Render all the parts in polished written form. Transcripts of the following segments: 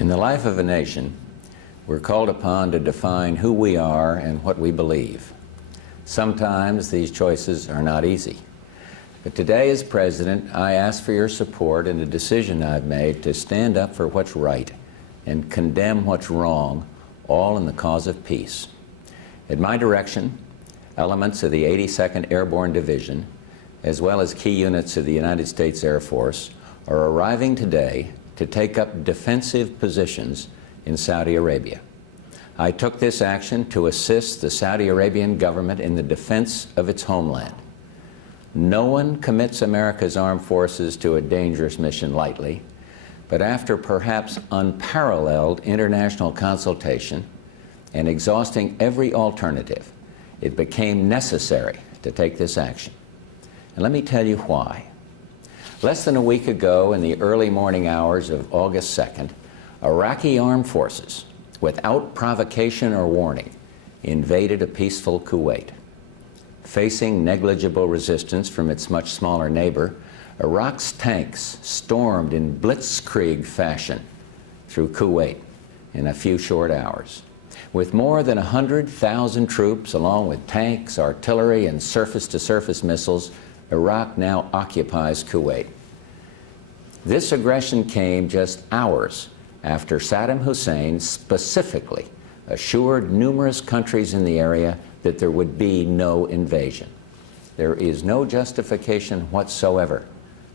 In the life of a nation, we're called upon to define who we are and what we believe. Sometimes these choices are not easy. But today, as President, I ask for your support in a decision I've made to stand up for what's right and condemn what's wrong, all in the cause of peace. At my direction, elements of the 82nd Airborne Division, as well as key units of the United States Air Force, are arriving today to take up defensive positions in Saudi Arabia. I took this action to assist the Saudi Arabian government in the defense of its homeland. No one commits America's armed forces to a dangerous mission lightly, but after perhaps unparalleled international consultation and exhausting every alternative, it became necessary to take this action. And let me tell you why. Less than a week ago, in the early morning hours of August 2nd, Iraqi armed forces, without provocation or warning, invaded a peaceful Kuwait. Facing negligible resistance from its much smaller neighbor, Iraq's tanks stormed in blitzkrieg fashion through Kuwait in a few short hours. With more than 100,000 troops, along with tanks, artillery, and surface-to-surface missiles, Iraq now occupies Kuwait. This aggression came just hours after Saddam Hussein specifically assured numerous countries in the area that there would be no invasion. There is no justification whatsoever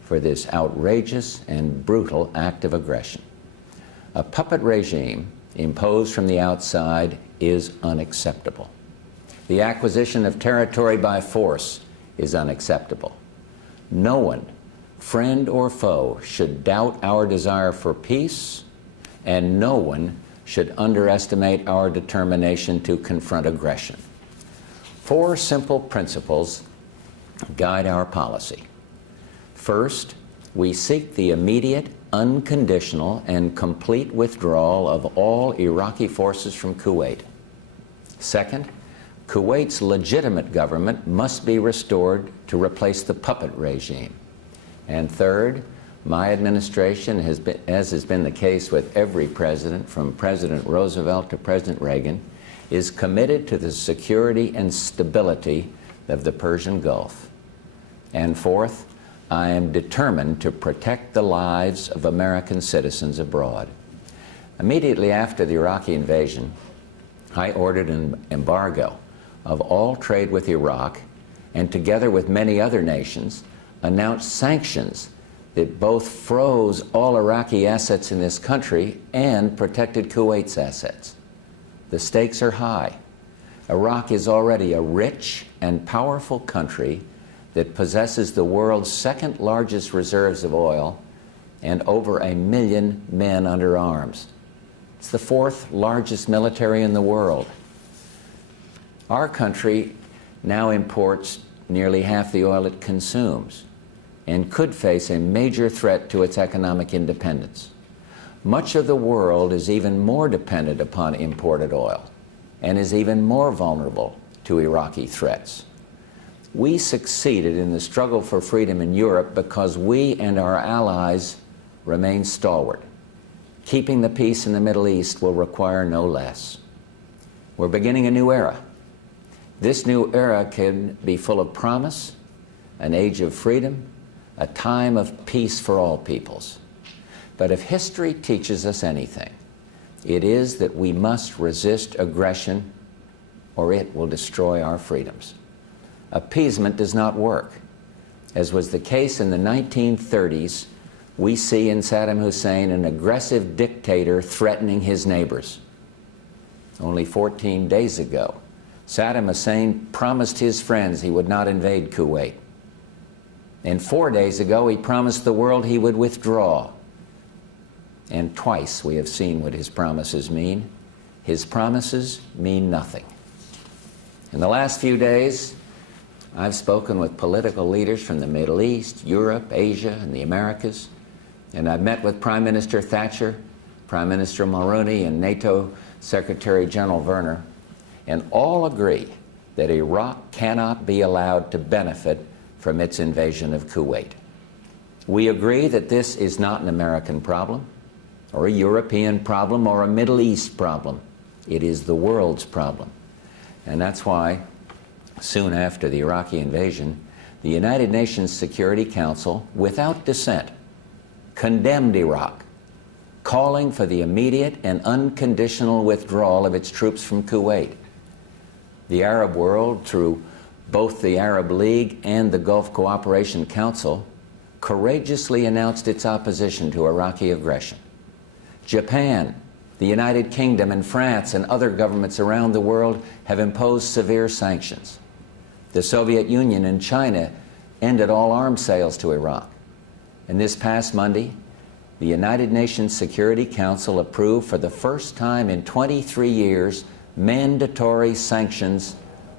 for this outrageous and brutal act of aggression. A puppet regime imposed from the outside is unacceptable. The acquisition of territory by force is unacceptable. No one, friend or foe, should doubt our desire for peace, and no one should underestimate our determination to confront aggression. 4 simple principles guide our policy. First, we seek the immediate, unconditional, and complete withdrawal of all Iraqi forces from Kuwait. Second, Kuwait's legitimate government must be restored to replace the puppet regime. And third, my administration has been, as has been the case with every president, from President Roosevelt to President Reagan, is committed to the security and stability of the Persian Gulf. And fourth, I am determined to protect the lives of American citizens abroad. Immediately after the Iraqi invasion, I ordered an embargo of all trade with Iraq, and together with many other nations, announced sanctions that both froze all Iraqi assets in this country and protected Kuwait's assets. The stakes are high. Iraq is already a rich and powerful country that possesses the world's second largest reserves of oil and over 1 million men under arms. It's the 4th largest military in the world. Our country now imports nearly half the oil it consumes and could face a major threat to its economic independence. Much of the world is even more dependent upon imported oil and is even more vulnerable to Iraqi threats. We succeeded in the struggle for freedom in Europe because we and our allies remain stalwart. Keeping the peace in the Middle East will require no less. We're beginning a new era. This new era can be full of promise, an age of freedom, a time of peace for all peoples. But if history teaches us anything, it is that we must resist aggression or it will destroy our freedoms. Appeasement does not work. As was the case in the 1930s, we see in Saddam Hussein an aggressive dictator threatening his neighbors. Only 14 days ago, Saddam Hussein promised his friends he would not invade Kuwait. And 4 days ago, he promised the world he would withdraw. And twice we have seen what his promises mean. His promises mean nothing. In the last few days, I've spoken with political leaders from the Middle East, Europe, Asia, and the Americas, and I've met with Prime Minister Thatcher, Prime Minister Mulroney, and NATO Secretary General Werner, and all agree that Iraq cannot be allowed to benefit from its invasion of Kuwait. We agree that this is not an American problem or a European problem or a Middle East problem. It is the world's problem. And that's why, soon after the Iraqi invasion, the United Nations Security Council, without dissent, condemned Iraq, calling for the immediate and unconditional withdrawal of its troops from Kuwait. The Arab world, through both the Arab League and the Gulf Cooperation Council, courageously announced its opposition to Iraqi aggression. Japan, the United Kingdom, and France and other governments around the world have imposed severe sanctions. The Soviet Union and China ended all arms sales to Iraq. And this past Monday, the United Nations Security Council approved for the first time in 23 years mandatory sanctions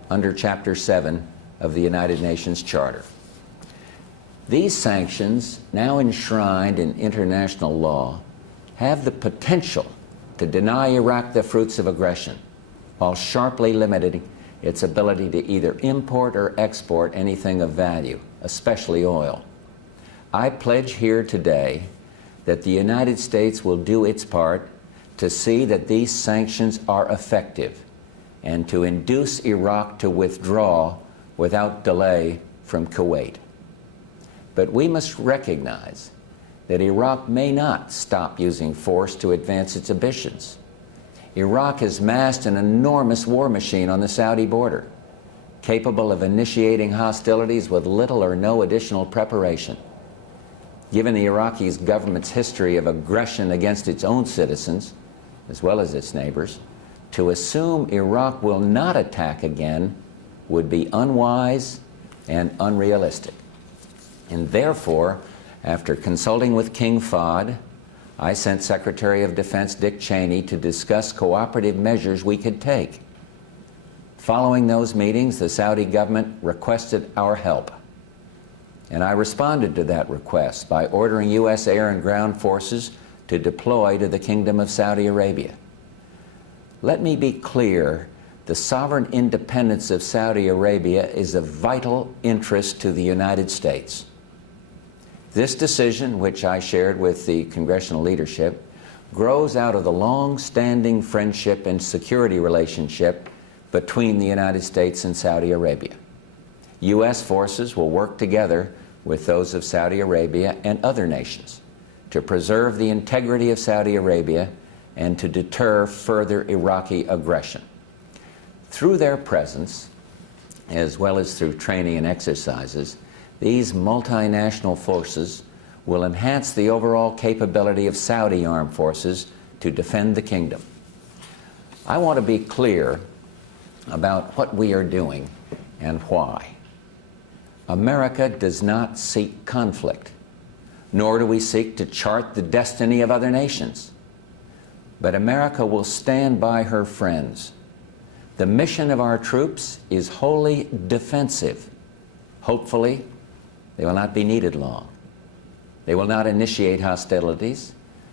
under Chapter 7 of the United Nations Charter. These sanctions, now enshrined in international law, have the potential to deny Iraq the fruits of aggression, while sharply limiting its ability to either import or export anything of value, especially oil. I pledge here today that the United States will do its part to see that these sanctions are effective and to induce Iraq to withdraw without delay from Kuwait. But we must recognize that Iraq may not stop using force to advance its ambitions. Iraq has massed an enormous war machine on the Saudi border, capable of initiating hostilities with little or no additional preparation. Given the Iraqi government's history of aggression against its own citizens, as well as its neighbors, to assume Iraq will not attack again would be unwise and unrealistic. And therefore, after consulting with King Fahd, I sent Secretary of Defense Dick Cheney to discuss cooperative measures we could take. Following those meetings, the Saudi government requested our help. And I responded to that request by ordering U.S. air and ground forces to deploy to the Kingdom of Saudi Arabia. Let me be clear, the sovereign independence of Saudi Arabia is of vital interest to the United States. This decision, which I shared with the congressional leadership, grows out of the long-standing friendship and security relationship between the United States and Saudi Arabia. U.S. forces will work together with those of Saudi Arabia and other nations to preserve the integrity of Saudi Arabia and to deter further Iraqi aggression. Through their presence, as well as through training and exercises, these multinational forces will enhance the overall capability of Saudi armed forces to defend the kingdom. I want to be clear about what we are doing and why. America does not seek conflict, nor do we seek to chart the destiny of other nations. But America will stand by her friends. The mission of our troops is wholly defensive. Hopefully, they will not be needed long. They will not initiate hostilities,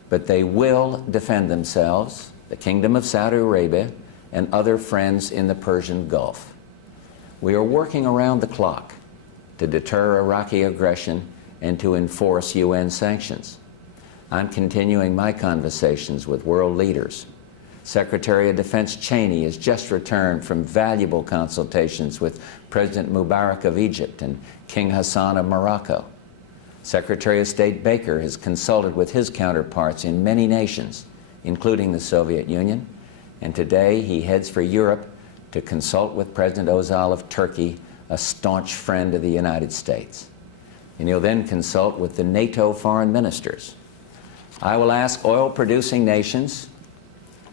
but they will defend themselves, the Kingdom of Saudi Arabia, and other friends in the Persian Gulf. We are working around the clock to deter Iraqi aggression and to enforce UN sanctions. I'm continuing my conversations with world leaders. Secretary of Defense Cheney has just returned from valuable consultations with President Mubarak of Egypt and King Hassan of Morocco. Secretary of State Baker has consulted with his counterparts in many nations, including the Soviet Union, and today he heads for Europe to consult with President Özal of Turkey, a staunch friend of the United States. And he'll then consult with the NATO foreign ministers. I will ask oil-producing nations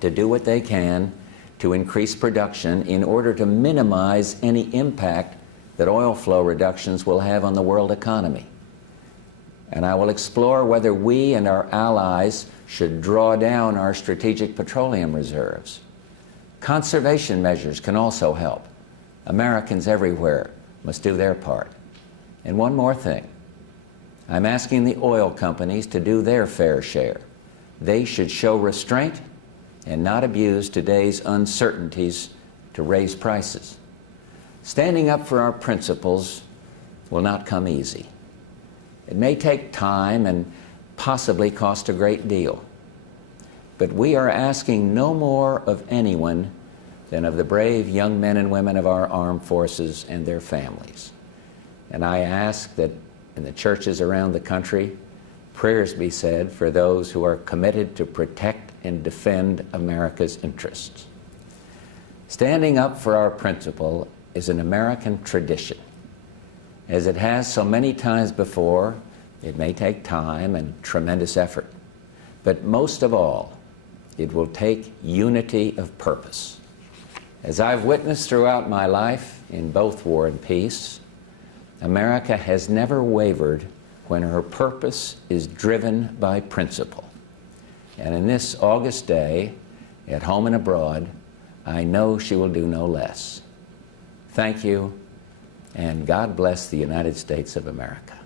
to do what they can to increase production in order to minimize any impact that oil flow reductions will have on the world economy. And I will explore whether we and our allies should draw down our strategic petroleum reserves. Conservation measures can also help. Americans everywhere must do their part. And one more thing. I'm asking the oil companies to do their fair share. They should show restraint and not abuse today's uncertainties to raise prices. Standing up for our principles will not come easy. It may take time and possibly cost a great deal. But we are asking no more of anyone than of the brave young men and women of our armed forces and their families. And I ask that in the churches around the country, prayers be said for those who are committed to protect and defend America's interests. Standing up for our principle is an American tradition. As it has so many times before, it may take time and tremendous effort, but most of all, it will take unity of purpose. As I've witnessed throughout my life, in both war and peace, America has never wavered when her purpose is driven by principle. And in this August day, at home and abroad, I know she will do no less. Thank you, and God bless the United States of America.